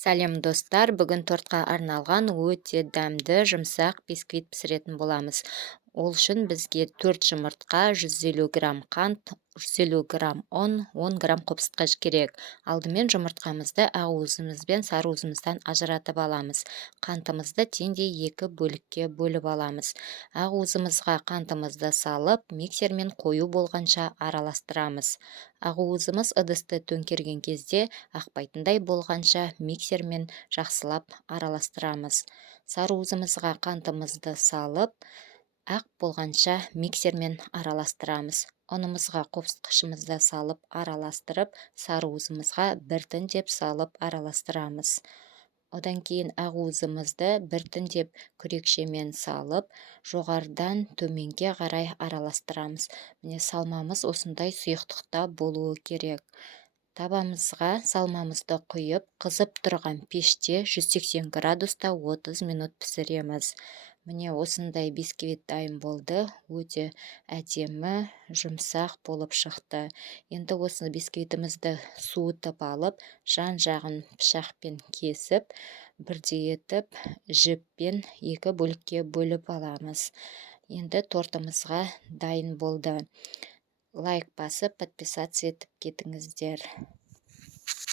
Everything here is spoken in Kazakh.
Сәлем достар, бүгін тортқа арналған өте дәмді жұмсақ бисквит пісіретін боламыз. Ол үшін бізге 4 жұмыртқа, 150 грамм қант, 150 грамм ұн, 10 грамм қопсытқыш керек. Алдымен жұмыртқамызды ақуызымыз бен сарыуызымыздан ажыратып аламыз. Қантымызды теңдей 2 бөлікке бөліп аламыз. Ақуызымызға қантымызды салып, миксермен қою болғанша араластырамыз. Ақуызымыз ыдысты төңкерген кезде ақпайтындай болғанша миксермен жақсылап араластырамыз. Сарыуызымызға қантымызды салып, ақ болғанша миксермен араластырамыз. Ұнымызға қопсытқышымызды салып араластырып, сарыуызымызға біртіндеп салып араластырамыз. Одан кейін ақуызымызды біртіндеп күрекшемен салып, жоғарыдан төменге қарай араластырамыз. Міне салмамыз осындай сұйықтықта болуы керек. Табамызға салмамызды құйып, қызып тұрған пеште 180 градуста 30 минут пісіреміз. Міне осындай бисквит дайын болды. Өте әдемі, жұмсақ болып шықты. Енді осы бисквитімізді суытып алып, жан-жағын пышақпен кесіп, бірдей етіп жіппен 2 бөлікке бөліп аламыз. Енді тортымызға дайын болды. Лайк басып, подписаться етіп кетіңіздер.